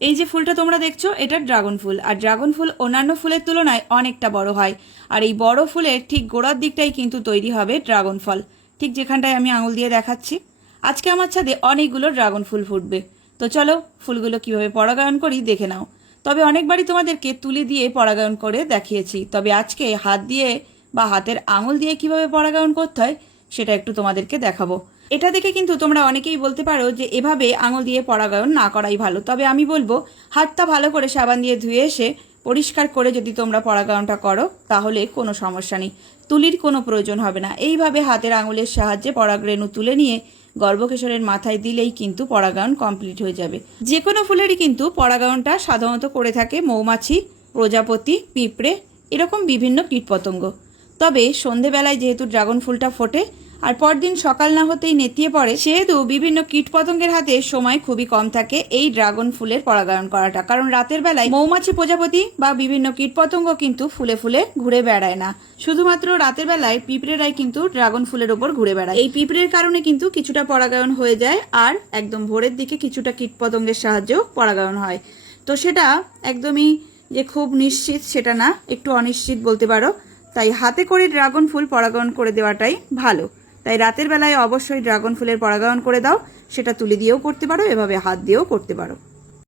এই যে ফুলটা তোমরা দেখছো এটা ড্রাগন ফুল, আর ড্রাগন ফুল অন্যান্য ফুলের তুলনায় অনেকটা বড় হয়। আর এই বড় ফুলের ঠিক গোড়ার দিকটাই কিন্তু তৈরি হবে ড্রাগন ফল, ঠিক যেখানটায় আমি আঙুল দিয়ে দেখাচ্ছি। আজকে আমার ছাদে অনেকগুলো ড্রাগন ফুল ফুটবে। তো চলো ফুলগুলো কিভাবে পরাগায়ন করি দেখে নাও। তবে অনেকবারই তোমাদেরকে তুলি দিয়ে পরাগায়ন করে দেখিয়েছি, তবে আজকে হাত দিয়ে বা হাতের আঙুল দিয়ে কিভাবে পরাগায়ন করতে হয় সেটা একটু তোমাদেরকে দেখাবো। এটা দেখে কিন্তু তোমরা অনেকেই বলতে পারো যে এভাবে আঙুল দিয়ে পরাগায়ন না করাই ভালো, তবে আমি বলবো হাতটা ভালো করে সাবান দিয়ে ধুয়ে এসে পরিষ্কার করে যদি তোমরা পরাগায়নটা করো তাহলে কোনো সমস্যা নেই, তুলির কোনো প্রয়োজন হবে না। এইভাবে হাতের আঙুলের সাহায্যে পরাগরেণু তুলে নিয়ে গর্ভকেশরের মাথায় দিলেই কিন্তু পরাগায়ন কমপ্লিট হয়ে যাবে। যে কোনো ফুলেরই কিন্তু পরাগায়নটা সাধারণত করে থাকে মৌমাছি, প্রজাপতি, পিঁপড়ে, এরকম বিভিন্ন কীটপতঙ্গ। তবে সন্ধেবেলায় যেহেতু ড্রাগন ফুলটা ফোটে আর পরদিন সকাল না হতেই নেতিয়ে পড়ে, সেহেতু বিভিন্ন কীটপতঙ্গের হাতে সময় খুবই কম থাকে এই ড্রাগন ফুলের পরাগায়ন করাটা। কারণ রাতের বেলায় মৌমাছি, প্রজাপতি বা বিভিন্ন কীটপতঙ্গ কিন্তু ফুলে ফুলে ঘুরে বেড়ায় না, শুধুমাত্র রাতের বেলায় পিঁপড়েরাই কিন্তু ড্রাগন ফুলের ওপর ঘুরে বেড়ায়। এই পিঁপড়ের কারণে কিন্তু কিছুটা পরাগায়ন হয়ে যায়, আর একদম ভোরের দিকে কিছুটা কীটপতঙ্গের সাহায্যেও পরাগায়ন হয়। তো সেটা একদমই যে খুব নিশ্চিত সেটা না, একটু অনিশ্চিত বলতে পারো। তাই হাতে করে ড্রাগন ফুল পরাগায়ন করে দেওয়াটাই ভালো। তাই রাতের বেলায় অবশ্যই ড্রাগন ফুলের পরাগায়ন করে দাও, সেটা তুলি দিয়েও করতে পারো, এভাবে হাত দিয়েও করতে পারো।